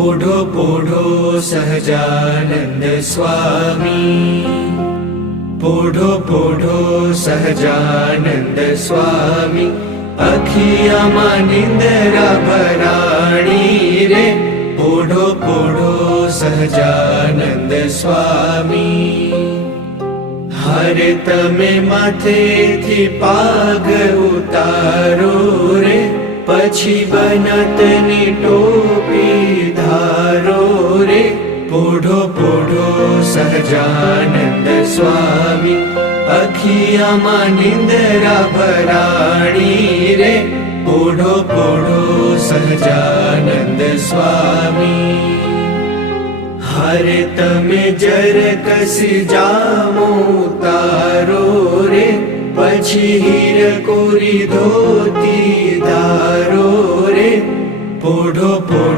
પોઢો પોઢો સહજાનંદ સ્વામી પોઢો પોઢો સહજાનંદ સ્વામી અખિયામાં નિંદરા રાણી રે પોઢો પોઢો સહજાનંદ સ્વામી હરે તમે માથેથી પાગ ઉતારો રે પછી બનતની ટોપી પોઢો પોઢો સહજાનંદ સ્વામી અખિયામાં નિંદરા ભરાણી રે પોઢો પોઢો સહજાનંદ સ્વામી હરે તમે જર કસી જામો તારો રે પછી હીર કોરી ધોતી ધારો રે પોઢો પોઢો